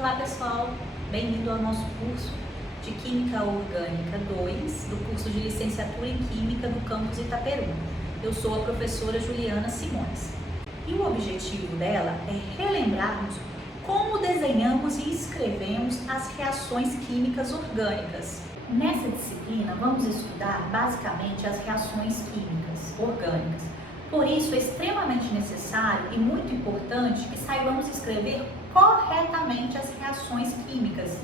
Olá pessoal, bem-vindo ao nosso curso de Química Orgânica 2 do curso de Licenciatura em Química do campus Itaperu. Eu sou a professora Juliana Simões e o objetivo dela é relembrarmos como desenhamos e escrevemos as reações químicas orgânicas. Nessa disciplina vamos estudar basicamente as reações químicas orgânicas. Por isso é extremamente necessário e muito importante que saibamos escrever corretamente as reações químicas,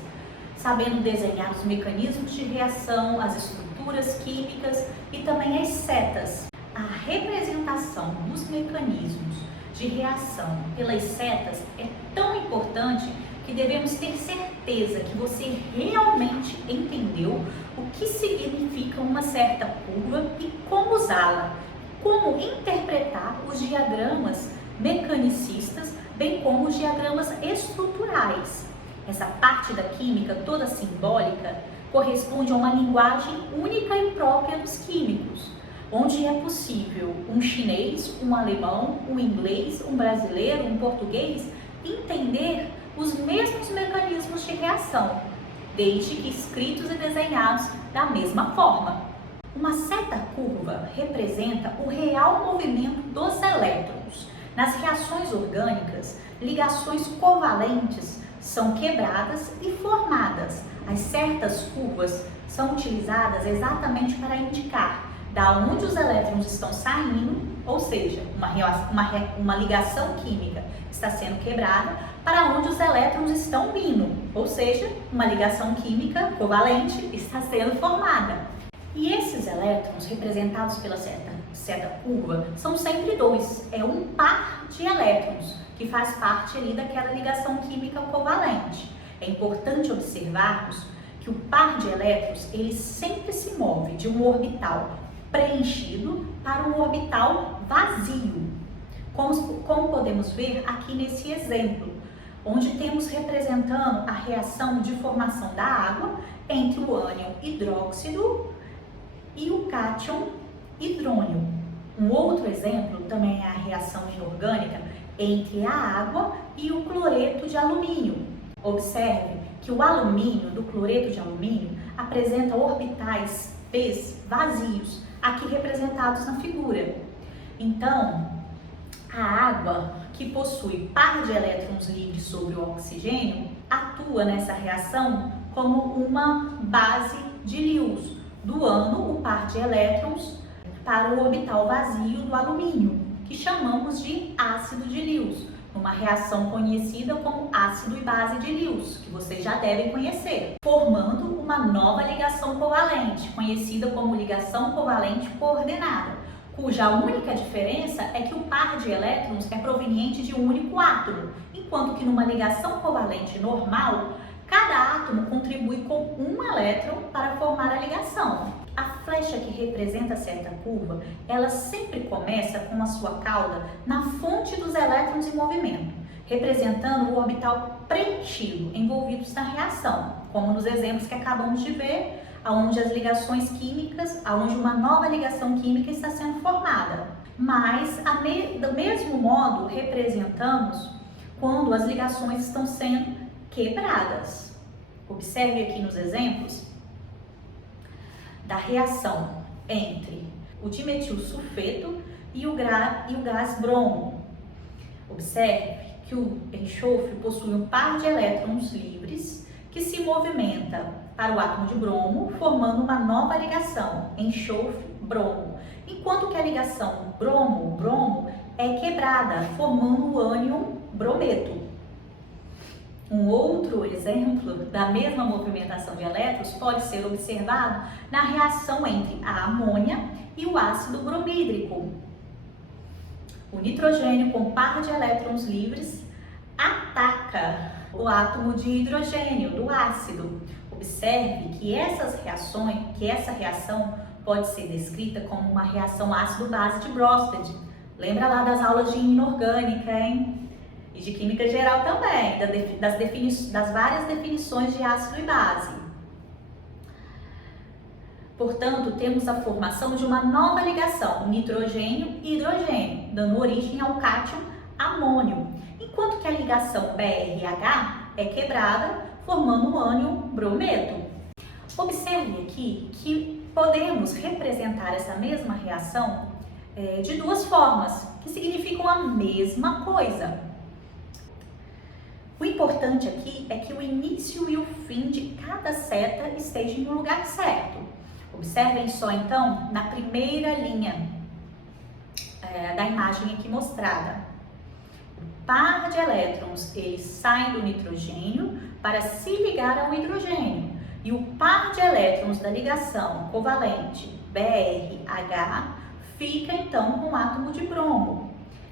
sabendo desenhar os mecanismos de reação, as estruturas químicas e também as setas. A representação dos mecanismos de reação pelas setas é tão importante que devemos ter certeza que você realmente entendeu o que significa uma certa curva e como usá-la, como interpretar os diagramas mecanicistas, bem como os diagramas estruturais. Essa parte da química toda simbólica corresponde a uma linguagem única e própria dos químicos, onde é possível um chinês, um alemão, um inglês, um brasileiro, um português entender os mesmos mecanismos de reação, desde que escritos e desenhados da mesma forma. Uma seta curva representa o real movimento dos elétrons. Nas reações orgânicas, ligações covalentes são quebradas e formadas. As setas curvas são utilizadas exatamente para indicar da onde os elétrons estão saindo, ou seja, uma ligação química está sendo quebrada, para onde os elétrons estão vindo, ou seja, uma ligação química covalente está sendo formada. E esses elétrons representados pela seta curva são sempre dois, é um par de elétrons que faz parte ali daquela ligação química covalente. É importante observarmos que o par de elétrons ele sempre se move de um orbital preenchido para um orbital vazio, como podemos ver aqui nesse exemplo, onde temos representando a reação de formação da água entre o ânion hidróxido e o cátion hidrônio. Um outro exemplo também é a reação inorgânica entre a água e o cloreto de alumínio. Observe que o alumínio do cloreto de alumínio apresenta orbitais P's vazios, aqui representados na figura. Então, a água, que possui par de elétrons livres sobre o oxigênio, atua nessa reação como uma base de Lewis, doando o par de elétrons para o orbital vazio do alumínio, que chamamos de ácido de Lewis, uma reação conhecida como ácido e base de Lewis, que vocês já devem conhecer, formando uma nova ligação covalente, conhecida como ligação covalente coordenada, cuja única diferença é que o par de elétrons é proveniente de um único átomo, enquanto que numa ligação covalente normal, cada átomo contribui com um elétron para formar a ligação. A flecha que representa a seta curva, ela sempre começa com a sua cauda na fonte dos elétrons em movimento, representando o orbital preenchido, envolvidos na reação, como nos exemplos que acabamos de ver, onde as ligações químicas, onde uma nova ligação química está sendo formada. Mas, do mesmo modo, representamos quando as ligações estão sendo quebradas. Observe aqui nos exemplos da reação entre o dimetilsulfeto e o gás bromo. Observe que o enxofre possui um par de elétrons livres que se movimenta para o átomo de bromo, formando uma nova ligação, enxofre-bromo, enquanto que a ligação bromo-bromo é quebrada, formando o ânion brometo. Um outro exemplo da mesma movimentação de elétrons pode ser observado na reação entre a amônia e o ácido bromídrico. O nitrogênio com par de elétrons livres ataca o átomo de hidrogênio do ácido. Observe que essa reação pode ser descrita como uma reação ácido-base de Bronsted. Lembra lá das aulas de inorgânica, hein? E de química geral também, das várias definições de ácido e base. Portanto, temos a formação de uma nova ligação, nitrogênio e hidrogênio, dando origem ao cátion amônio, enquanto que a ligação BRH é quebrada, formando o ânion brometo. Observe aqui que podemos representar essa mesma reação de duas formas, que significam a mesma coisa. O importante aqui é que o início e o fim de cada seta estejam no lugar certo. Observem só então na primeira linha da imagem aqui mostrada. O par de elétrons ele sai do nitrogênio para se ligar ao hidrogênio e o par de elétrons da ligação covalente BRH fica então com o átomo de bromo.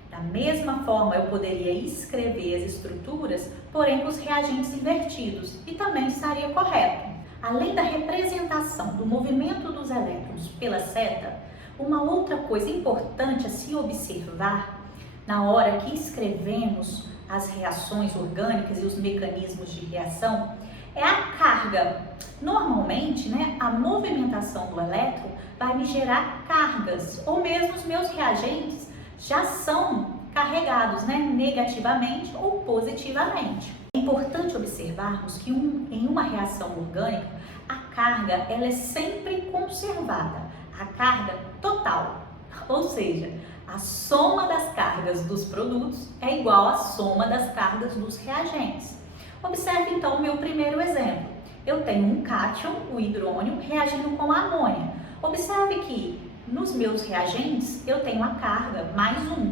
Da mesma forma, eu poderia escrever as estruturas, porém com os reagentes invertidos, e também estaria correto. Além da representação do movimento dos elétrons pela seta, uma outra coisa importante a se observar na hora que escrevemos as reações orgânicas e os mecanismos de reação é a carga. Normalmente, a movimentação do elétron vai me gerar cargas, ou mesmo os meus reagentes já são carregados, negativamente ou positivamente. É importante observarmos que em uma reação orgânica, a carga ela é sempre conservada, a carga total, ou seja, a soma das cargas dos produtos é igual à soma das cargas dos reagentes. Observe então o meu primeiro exemplo. Eu tenho um cátion, o hidrônio, reagindo com a amônia. Observe que nos meus reagentes eu tenho a carga mais 1.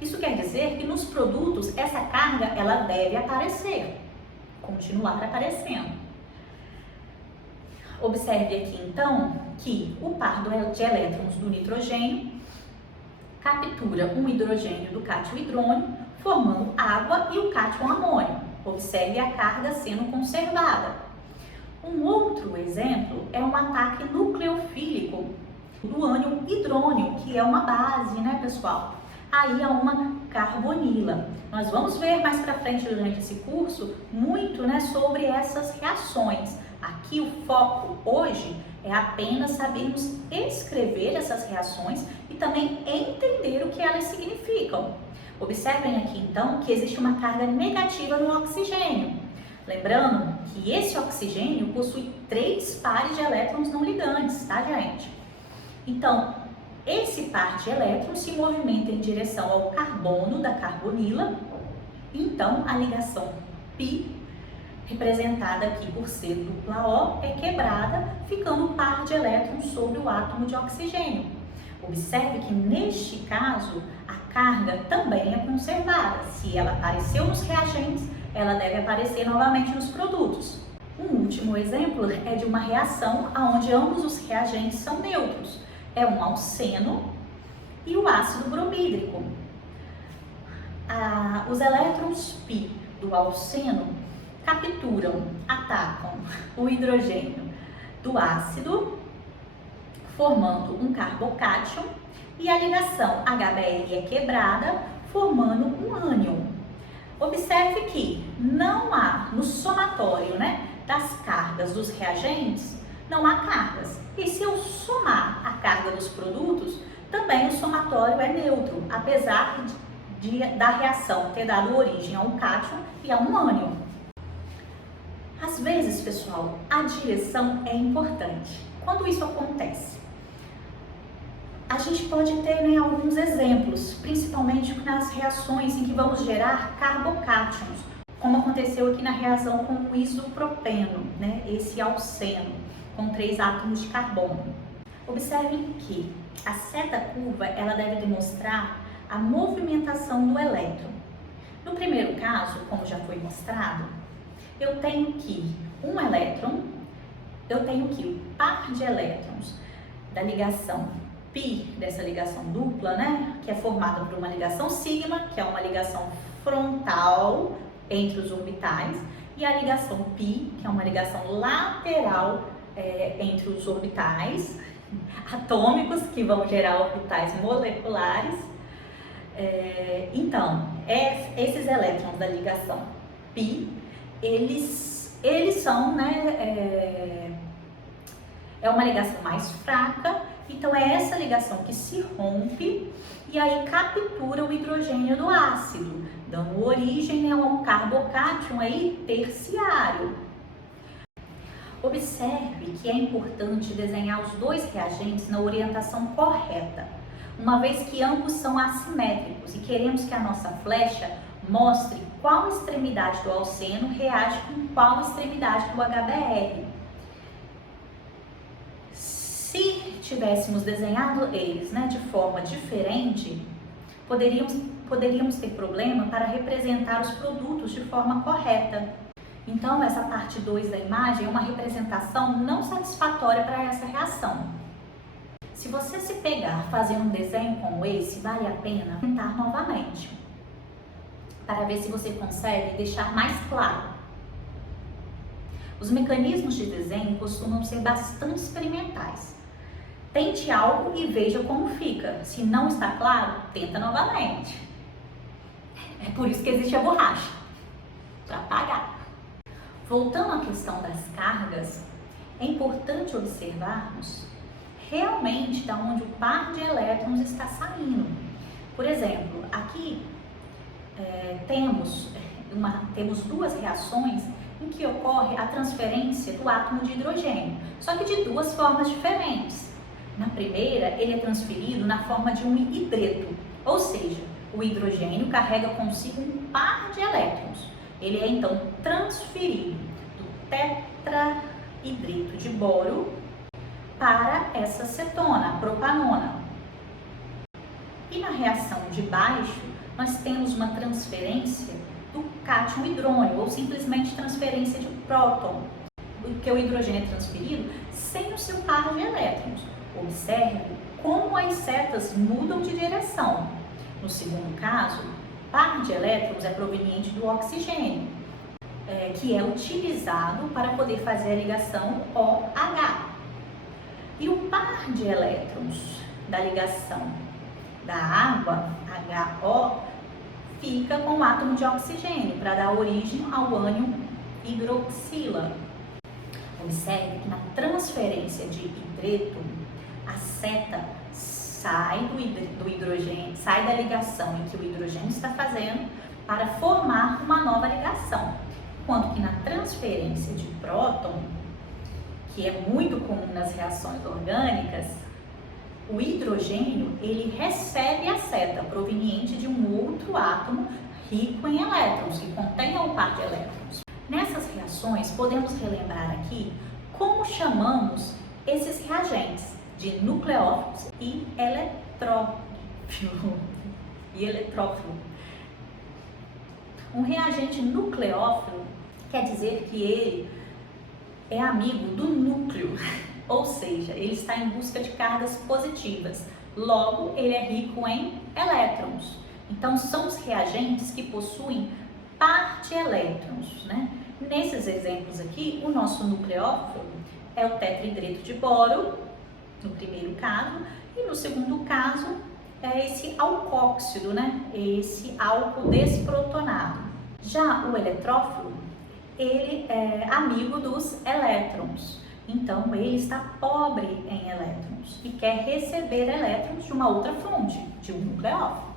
Isso quer dizer que nos produtos essa carga ela deve aparecer, continuar aparecendo. Observe aqui então que o par de elétrons do nitrogênio captura um hidrogênio do cátion hidrônio, formando água e o cátion amônio. Observe a carga sendo conservada. Um outro exemplo é um ataque nucleofílico do ânion hidrônio, que é uma base, pessoal? Aí é uma carbonila. Nós vamos ver mais para frente durante esse curso muito, sobre essas reações. Aqui o foco hoje é apenas sabermos escrever essas reações e também entender o que elas significam. Observem aqui então que existe uma carga negativa no oxigênio. Lembrando que esse oxigênio possui 3 pares de elétrons não ligantes, tá, gente? Então, esse par de elétrons se movimenta em direção ao carbono da carbonila. Então, a ligação π, representada aqui por C dupla O, é quebrada, ficando um par de elétrons sobre o átomo de oxigênio. Observe que, neste caso, a carga também é conservada. Se ela apareceu nos reagentes, ela deve aparecer novamente nos produtos. Um último exemplo é de uma reação onde ambos os reagentes são neutros. É um alceno e o ácido bromídrico. Os elétrons π do alceno atacam o hidrogênio do ácido, formando um carbocátion, e a ligação HBr é quebrada, formando um ânion. Observe que não há, no somatório das cargas dos reagentes, não há cargas. E se eu somar a carga dos produtos, também o somatório é neutro, apesar da reação ter dado origem a um cátion e a um ânion. Às vezes, pessoal, a direção é importante. Quando isso acontece? A gente pode ter alguns exemplos, principalmente nas reações em que vamos gerar carbocátions, como aconteceu aqui na reação com o isopropeno, esse alceno, com 3 átomos de carbono. Observem que a seta curva ela deve demonstrar a movimentação do elétron. No primeiro caso, como já foi mostrado, eu tenho aqui um elétron, eu tenho aqui o par de elétrons da ligação π, dessa ligação dupla, que é formada por uma ligação sigma, que é uma ligação frontal entre os orbitais, e a ligação π, que é uma ligação lateral entre os orbitais atômicos, que vão gerar orbitais moleculares. Então, esses elétrons da ligação π, eles são, é uma ligação mais fraca Então é essa ligação que se rompe e aí captura o hidrogênio do ácido, dando origem, né, a um carbocátion aí terciário. Observe que é importante desenhar os dois reagentes na orientação correta, uma vez que ambos são assimétricos e queremos que a nossa flecha mostre qual extremidade do alceno reage com qual extremidade do HBr. Se tivéssemos desenhado eles, né, de forma diferente, poderíamos ter problema para representar os produtos de forma correta. Então, essa parte 2 da imagem é uma representação não satisfatória para essa reação. Se você se pegar fazendo um desenho como esse, vale a pena tentar novamente, para ver se você consegue deixar mais claro. Os mecanismos de desenho costumam ser bastante experimentais. Tente algo e veja como fica. Se não está claro, tenta novamente. É por isso que existe a borracha, para apagar. Voltando à questão das cargas, é importante observarmos realmente de onde o par de elétrons está saindo. Por exemplo, aqui temos duas reações em que ocorre a transferência do átomo de hidrogênio, só que de duas formas diferentes. Na primeira, ele é transferido na forma de um hidreto, ou seja, o hidrogênio carrega consigo um par de elétrons. Ele é então transferido do tetrahidreto de boro para essa cetona, a propanona. E na reação de baixo, nós temos uma transferência do cátion hidrônio, ou simplesmente transferência de próton, porque o hidrogênio é transferido sem o seu par de elétrons. Observe como as setas mudam de direção. No segundo caso, o par de elétrons é proveniente do oxigênio, que é utilizado para poder fazer a ligação OH. E o par de elétrons da ligação da água, HO, fica com o átomo de oxigênio para dar origem ao ânion hidroxila. Observe que na transferência de hidreto, a seta sai do hidrogênio, sai da ligação em que o hidrogênio está fazendo para formar uma nova ligação. Enquanto que na transferência de próton, que é muito comum nas reações orgânicas, o hidrogênio ele recebe a seta proveniente de um outro átomo rico em elétrons, que contém o par de elétrons. Nessas reações, podemos relembrar aqui como chamamos esses reagentes de nucleófilos e eletrófilo. Um reagente nucleófilo quer dizer que ele é amigo do núcleo, ou seja, ele está em busca de cargas positivas, logo ele é rico em elétrons. Então são os reagentes que possuem par de elétrons, né? Nesses exemplos aqui, o nosso nucleófilo é o tetrahidreto de boro, no primeiro caso, e no segundo caso é esse alcóxido, né? Esse álcool desprotonado. Já o eletrófilo, ele é amigo dos elétrons, então ele está pobre em elétrons e quer receber elétrons de uma outra fonte, de um nucleófilo.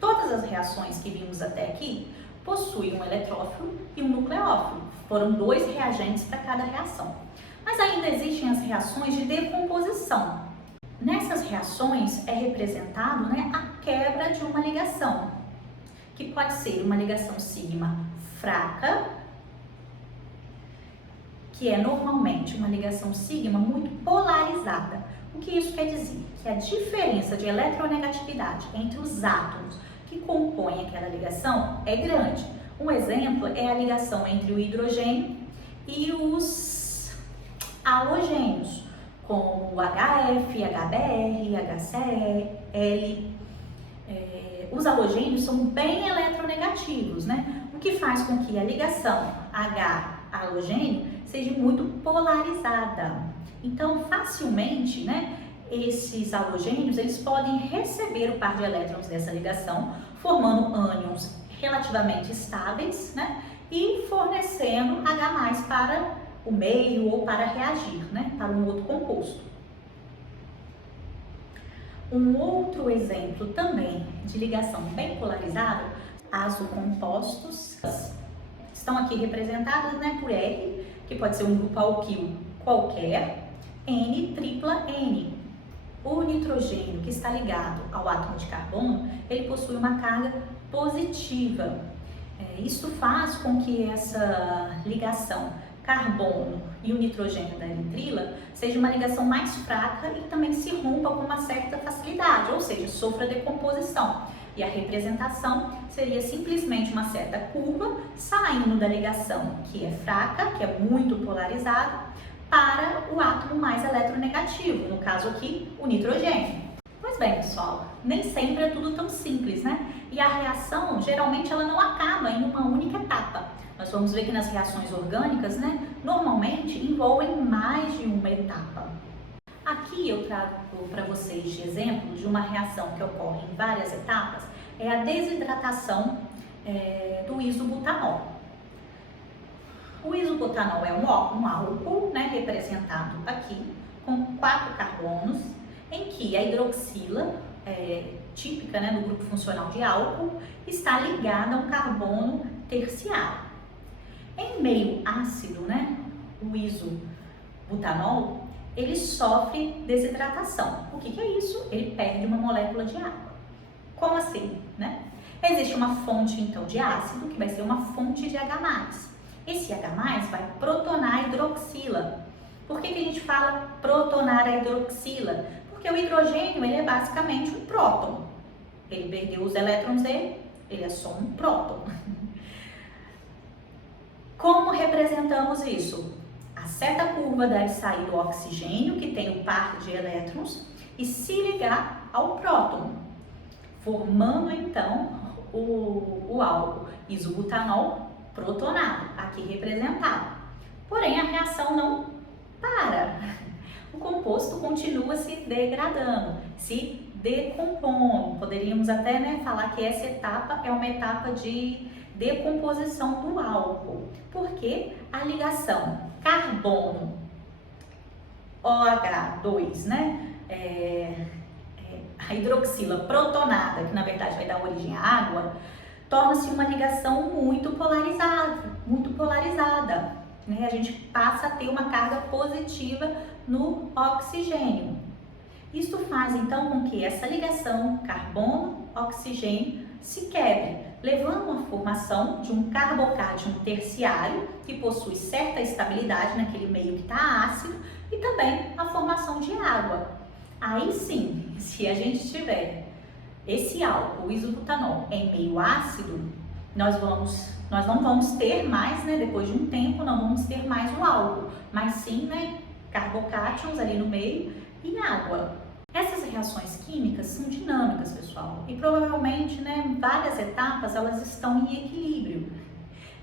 Todas as reações que vimos até aqui possuem um eletrófilo e um nucleófilo. Foram dois reagentes para cada reação. Mas ainda existem as reações de decomposição. Nessas reações é representado, né, a quebra de uma ligação, que pode ser uma ligação sigma fraca, que é normalmente uma ligação sigma muito polarizada. O que isso quer dizer? Que a diferença de eletronegatividade entre os átomos que compõem aquela ligação é grande. Um exemplo é a ligação entre o hidrogênio e os halogênios, como o HF, HBr, HCl. Os halogênios são bem eletronegativos, né? O que faz com que a ligação H-halogênio seja muito polarizada. Então, facilmente, né, esses halogênios eles podem receber o par de elétrons dessa ligação, formando ânions relativamente estáveis, né, e fornecendo H+ para o meio ou para reagir, né, para um outro composto. Um outro exemplo também de ligação bem polarizada, azocompostos, estão aqui representados, né, por R, que pode ser um grupo alquilo qualquer, N, tripla N. O nitrogênio que está ligado ao átomo de carbono, ele possui uma carga positiva. Isso faz com que essa ligação carbono e o nitrogênio da nitrila seja uma ligação mais fraca e também se rompa com uma certa facilidade, ou seja, sofra decomposição. E a representação seria simplesmente uma certa curva saindo da ligação que é fraca, que é muito polarizada, para o átomo mais eletronegativo, no caso aqui, o nitrogênio. Pois bem, pessoal, nem sempre é tudo tão simples, né? E a reação, geralmente, ela não acaba em uma única etapa. Nós vamos ver que nas reações orgânicas, né, normalmente envolvem mais de uma etapa. Aqui eu trago para vocês de exemplo de uma reação que ocorre em várias etapas, é a desidratação do isobutanol. O isobutanol é um álcool, né, representado aqui com 4 carbonos, em que a hidroxila, típica, né, do grupo funcional de álcool, está ligada a um carbono terciário. Em meio ácido, né, o isobutanol, ele sofre desidratação. O que é isso? Ele perde uma molécula de água. Como assim, né? Existe uma fonte, então, de ácido, que vai ser uma fonte de H+. Esse H+ vai protonar a hidroxila. Por que a gente fala protonar a hidroxila? Porque o hidrogênio, ele é basicamente um próton. Ele perdeu os elétrons dele, ele é só um próton. Como representamos isso? A seta curva deve sair do oxigênio, que tem o par de elétrons, e se ligar ao próton, formando então o álcool isobutanol protonado, aqui representado. Porém, a reação não para. O composto continua se degradando, se decompondo. Poderíamos até, né, falar que essa etapa é uma etapa de decomposição do álcool, porque a ligação carbono OH2, né, a hidroxila protonada, que na verdade vai dar origem à água, torna-se uma ligação muito polarizada, né? A gente passa a ter uma carga positiva no oxigênio. Isso faz então com que essa ligação carbono-oxigênio se quebre, levando à formação de um carbocátion terciário, que possui certa estabilidade naquele meio que está ácido, e também a formação de água. Aí sim, se a gente tiver esse álcool, o isobutanol, em meio ácido, nós não vamos ter mais, né, depois de um tempo, não vamos ter mais um álcool, mas sim, né, carbocátions ali no meio e água. Essas reações químicas são dinâmicas, pessoal, e provavelmente, né, várias etapas elas estão em equilíbrio.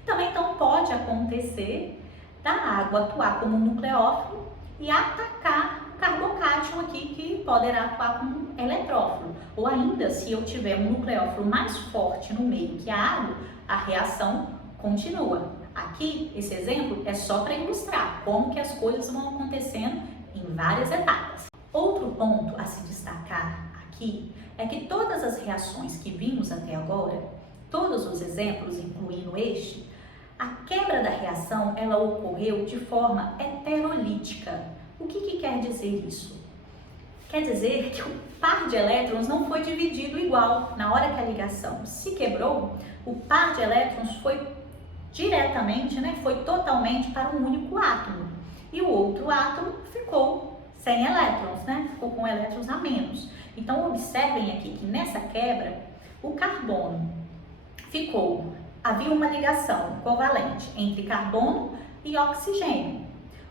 Também então pode acontecer da água atuar como nucleófilo e atacar o carbocátion aqui, que poderá atuar como eletrófilo. Ou ainda, se eu tiver um nucleófilo mais forte no meio que a água, a reação continua. Aqui, esse exemplo é só para ilustrar como que as coisas vão acontecendo em várias etapas. Outro ponto a se destacar aqui é que todas as reações que vimos até agora, todos os exemplos, incluindo este, a quebra da reação ela ocorreu de forma heterolítica. O que quer dizer isso? Quer dizer que o par de elétrons não foi dividido igual. Na hora que a ligação se quebrou, o par de elétrons foi diretamente, né, foi totalmente para um único átomo. E o outro átomo ficou sem elétrons, né, ficou com elétrons a menos. Então, observem aqui que nessa quebra, o carbono havia uma ligação covalente entre carbono e oxigênio.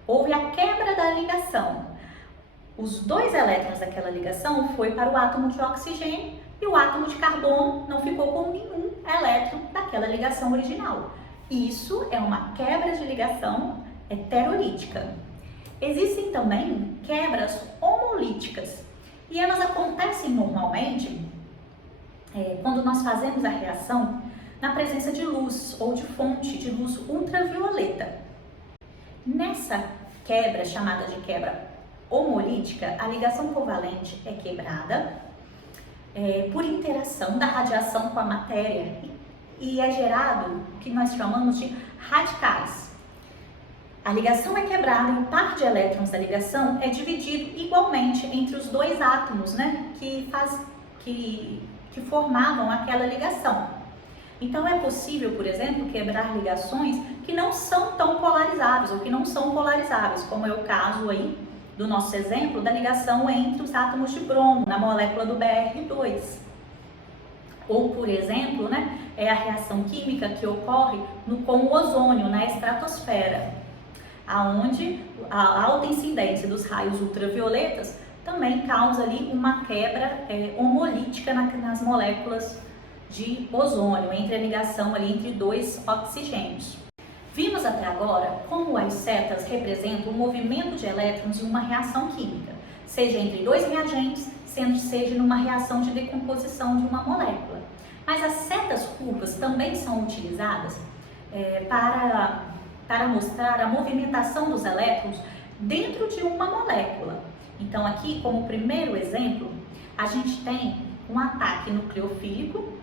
Houve a quebra da ligação. Os 2 elétrons daquela ligação foi para o átomo de oxigênio e o átomo de carbono não ficou com nenhum elétron daquela ligação original. Isso é uma quebra de ligação heterolítica. Existem também quebras homolíticas e elas acontecem normalmente quando nós fazemos a reação na presença de luz ou de fonte de luz ultravioleta. Nessa quebra, chamada de quebra homolítica, a ligação covalente é quebrada por interação da radiação com a matéria e é gerado o que nós chamamos de radicais. A ligação é quebrada e o par de elétrons da ligação é dividido igualmente entre os dois átomos, né, que formavam aquela ligação. Então é possível, por exemplo, quebrar ligações que não são tão polarizáveis ou que não são polarizáveis, como é o caso aí do nosso exemplo da ligação entre os átomos de bromo na molécula do Br2. Ou, por exemplo, né, é a reação química que ocorre com o ozônio na estratosfera, aonde a alta incidência dos raios ultravioletas também causa ali uma quebra homolítica nas moléculas de ozônio, entre a ligação ali entre dois oxigênios. Vimos até agora como as setas representam o movimento de elétrons em uma reação química, seja entre dois reagentes, seja numa reação de decomposição de uma molécula. Mas as setas curvas também são utilizadas para mostrar a movimentação dos elétrons dentro de uma molécula. Então aqui, como primeiro exemplo, a gente tem um ataque nucleofílico.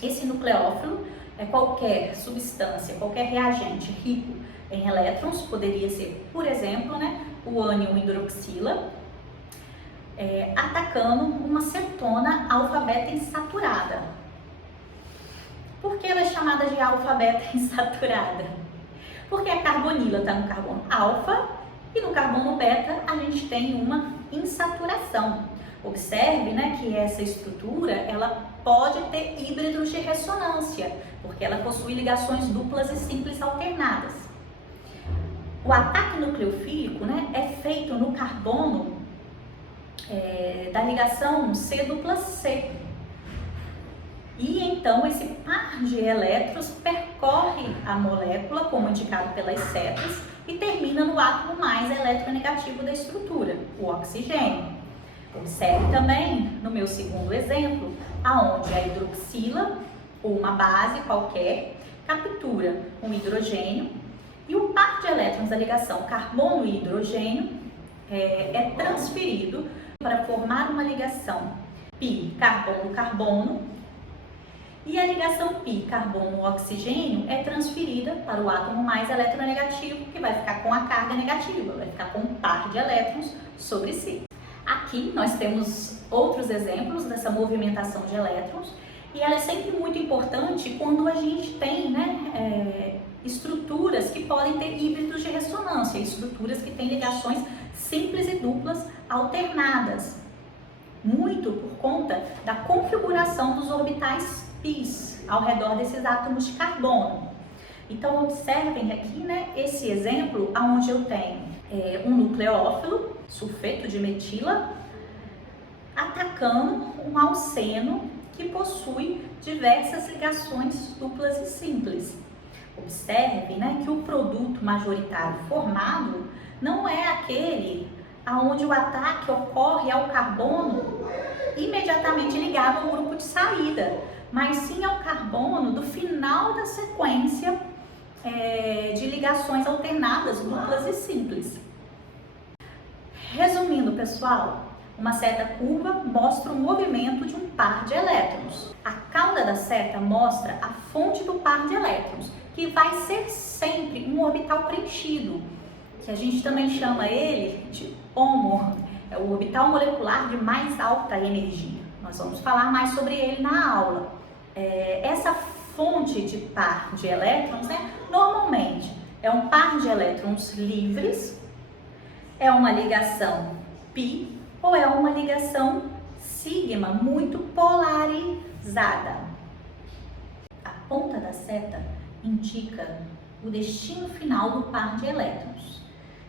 Esse nucleófilo é qualquer substância, qualquer reagente rico em elétrons, poderia ser, por exemplo, né, o ânion hidroxila, atacando uma cetona alfa-beta insaturada. Por que ela é chamada de alfa-beta insaturada? Porque a carbonila está no carbono alfa e no carbono beta a gente tem uma insaturação. Observe, né, que essa estrutura ela pode ter híbridos de ressonância, porque ela possui ligações duplas e simples alternadas. O ataque nucleofílico, né, é feito no carbono da ligação C+C. E então esse par de elétrons percorre a molécula, como indicado pelas setas, e termina no átomo mais eletronegativo da estrutura, o oxigênio. Observe também, no meu segundo exemplo, aonde a hidroxila, ou uma base qualquer, captura um hidrogênio e o par de elétrons da ligação carbono e hidrogênio é transferido para formar uma ligação pi carbono-carbono e a ligação pi carbono-oxigênio é transferida para o átomo mais eletronegativo, que vai ficar com a carga negativa, vai ficar com um par de elétrons sobre si. Aqui nós temos outros exemplos dessa movimentação de elétrons e ela é sempre muito importante quando a gente tem, né, estruturas que podem ter híbridos de ressonância, estruturas que têm ligações simples e duplas alternadas, muito por conta da configuração dos orbitais πs ao redor desses átomos de carbono. Então observem aqui, né, esse exemplo onde eu tenho um nucleófilo, sulfeto de metila, atacando um alceno que possui diversas ligações duplas e simples. Observe, né, que o produto majoritário formado não é aquele onde o ataque ocorre ao carbono imediatamente ligado ao grupo de saída, mas sim ao carbono do final da sequência de ligações alternadas, duplas e simples. Resumindo, pessoal, uma seta curva mostra o movimento de um par de elétrons. A cauda da seta mostra a fonte do par de elétrons, que vai ser sempre um orbital preenchido, que a gente também chama ele de HOMO, é o orbital molecular de mais alta energia. Nós vamos falar mais sobre ele na aula. Essa fonte de par de elétrons, né, normalmente é um par de elétrons livres, é uma ligação π ou é uma ligação sigma muito polarizada. A ponta da seta indica o destino final do par de elétrons,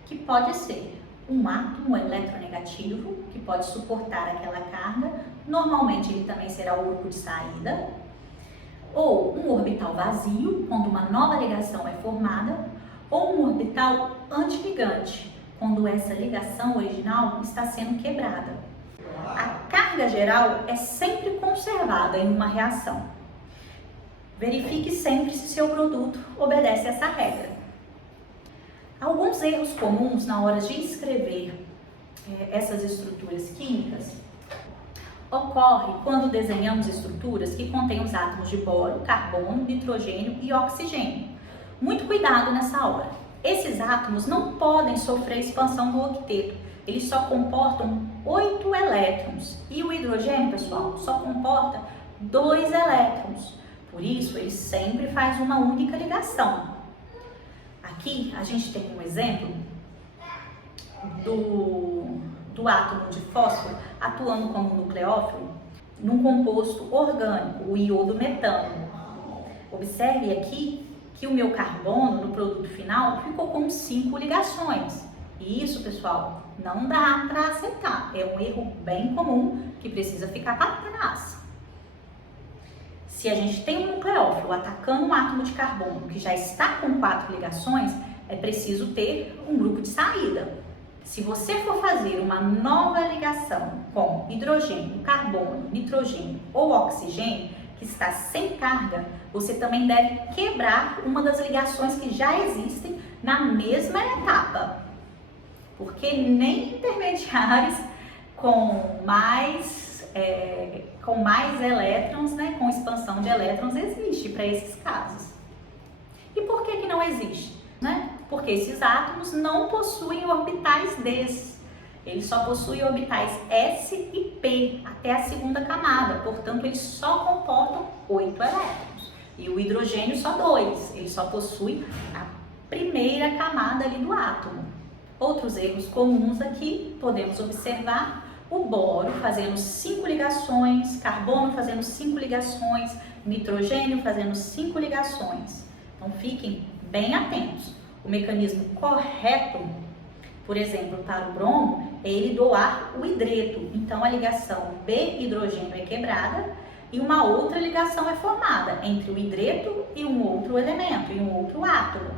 que pode ser um átomo eletronegativo, que pode suportar aquela carga, normalmente ele também será o grupo de saída, ou um orbital vazio, quando uma nova ligação é formada, ou um orbital antiligante, quando essa ligação original está sendo quebrada. A carga geral é sempre conservada em uma reação. Verifique sempre se seu produto obedece essa regra. Alguns erros comuns na hora de escrever essas estruturas químicas. Ocorre quando desenhamos estruturas que contêm os átomos de boro, carbono, nitrogênio e oxigênio. Muito cuidado nessa hora. Esses átomos não podem sofrer expansão do octeto. Eles só comportam 8 elétrons. E o hidrogênio, pessoal, só comporta 2 elétrons. Por isso, ele sempre faz uma única ligação. Aqui a gente tem um exemplo do átomo de fósforo atuando como nucleófilo num composto orgânico, o iodo metano. Observe aqui que o meu carbono no produto final ficou com 5 ligações. E isso, pessoal, não dá para aceitar. É um erro bem comum que precisa ficar para trás. Se a gente tem um nucleófilo atacando um átomo de carbono que já está com 4 ligações, é preciso ter um grupo de saída. Se você for fazer uma nova ligação com hidrogênio, carbono, nitrogênio ou oxigênio, que está sem carga, você também deve quebrar uma das ligações que já existem na mesma etapa. Porque nem intermediários com mais elétrons, né, com expansão de elétrons, existe para esses casos. E por que não existe? Né? Porque esses átomos não possuem orbitais d. Eles só possuem orbitais S e P até a segunda camada, portanto eles só comportam 8 elétrons. E o hidrogênio só 2, ele só possui a primeira camada ali do átomo. Outros erros comuns aqui, podemos observar o boro fazendo 5 ligações, carbono fazendo 5 ligações, nitrogênio fazendo 5 ligações. Então fiquem bem atentos. O mecanismo correto, por exemplo, para o bromo, é ele doar o hidreto. Então a ligação B-hidrogênio é quebrada e uma outra ligação é formada entre o hidreto e um outro elemento, e um outro átomo.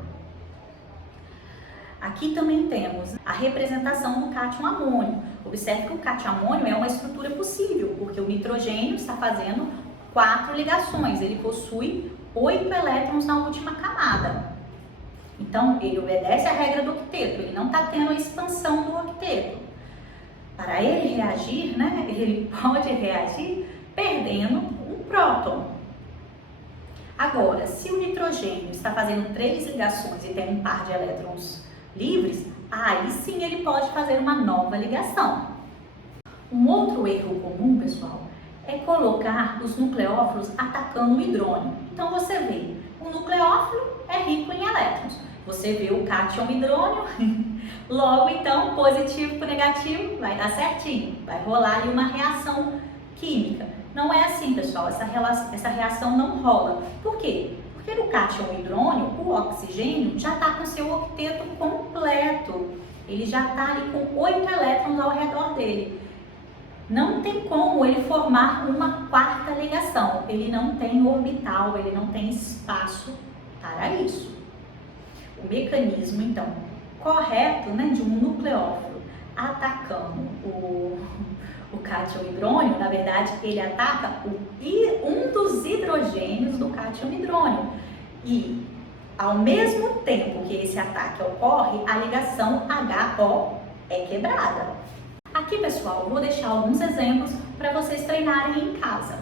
Aqui também temos a representação do cátion amônio. Observe que o cátion amônio é uma estrutura possível, porque o nitrogênio está fazendo 4 ligações, ele possui 8 elétrons na última camada. Então, ele obedece à regra do octeto, ele não está tendo a expansão do octeto. Para ele reagir, né, ele pode reagir perdendo um próton. Agora, se o nitrogênio está fazendo 3 ligações e tem um par de elétrons livres, aí sim ele pode fazer uma nova ligação. Um outro erro comum, pessoal, é colocar os nucleófilos atacando o hidrônio. Então você vê, o nucleófilo é rico em elétrons. Você vê o cátion hidrônio, logo então positivo com negativo vai dar certinho, vai rolar ali uma reação química. Não é assim, pessoal, essa reação não rola. Por quê? Porque no cátion hidrônio, o oxigênio já está com seu octeto completo. Ele já está ali com 8 elétrons ao redor dele. Não tem como ele formar uma quarta ligação. Ele não tem orbital, ele não tem espaço para isso. O mecanismo, então, correto, né, de um nucleófilo atacando o cátion hidrônio, na verdade, ele ataca um dos hidrogênios do cátion hidrônio. E, ao mesmo tempo que esse ataque ocorre, a ligação HO é quebrada. Aqui, pessoal, vou deixar alguns exemplos para vocês treinarem em casa.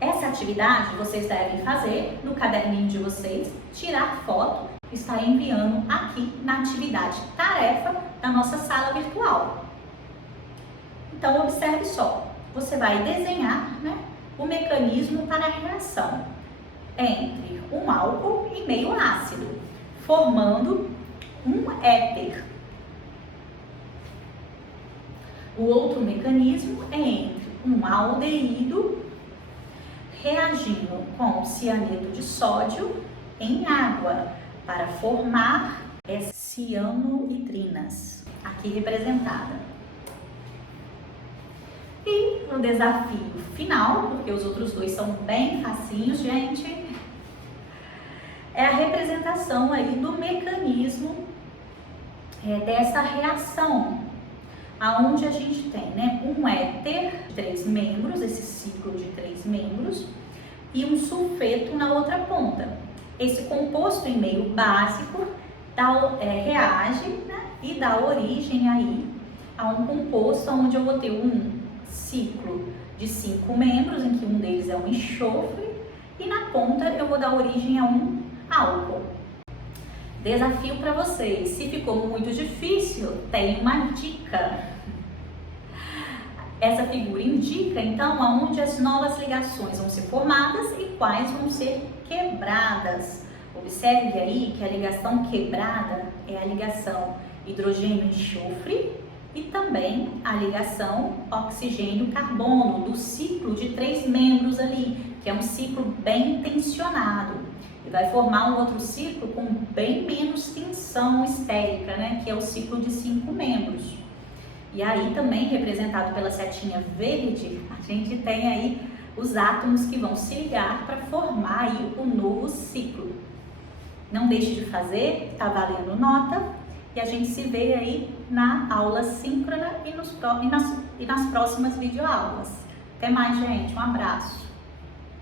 Essa atividade vocês devem fazer no caderninho de vocês, tirar foto e estar enviando aqui na atividade tarefa da nossa sala virtual. Então, observe só, você vai desenhar, né, o mecanismo para a reação entre um álcool e meio ácido, formando um éter. O outro mecanismo é entre um aldeído reagindo com cianeto de sódio em água para formar cianohidrinas, aqui representada. E o desafio final, porque os outros dois são bem facinhos, gente, é a representação aí do mecanismo dessa reação, aonde a gente tem, né, um éter de 3 membros, esse ciclo de 3 membros, e um sulfeto na outra ponta. Esse composto em meio básico reage, né, e dá origem aí a um composto onde eu vou ter um ciclo de 5 membros, em que um deles é um enxofre, e na ponta eu vou dar origem a um álcool. Desafio para vocês, se ficou muito difícil, tem uma dica. Essa figura indica então aonde as novas ligações vão ser formadas e quais vão ser quebradas. Observe aí que a ligação quebrada é a ligação hidrogênio-enxofre e também a ligação oxigênio-carbono, do ciclo de 3 membros ali, que é um ciclo bem tensionado. E vai formar um outro ciclo com bem menos tensão estérica, né, que é o ciclo de 5 membros. E aí também, representado pela setinha verde, a gente tem aí os átomos que vão se ligar para formar aí o novo ciclo. Não deixe de fazer, tá valendo nota, e a gente se vê aí na aula síncrona e nas próximas videoaulas. Até mais, gente. Um abraço.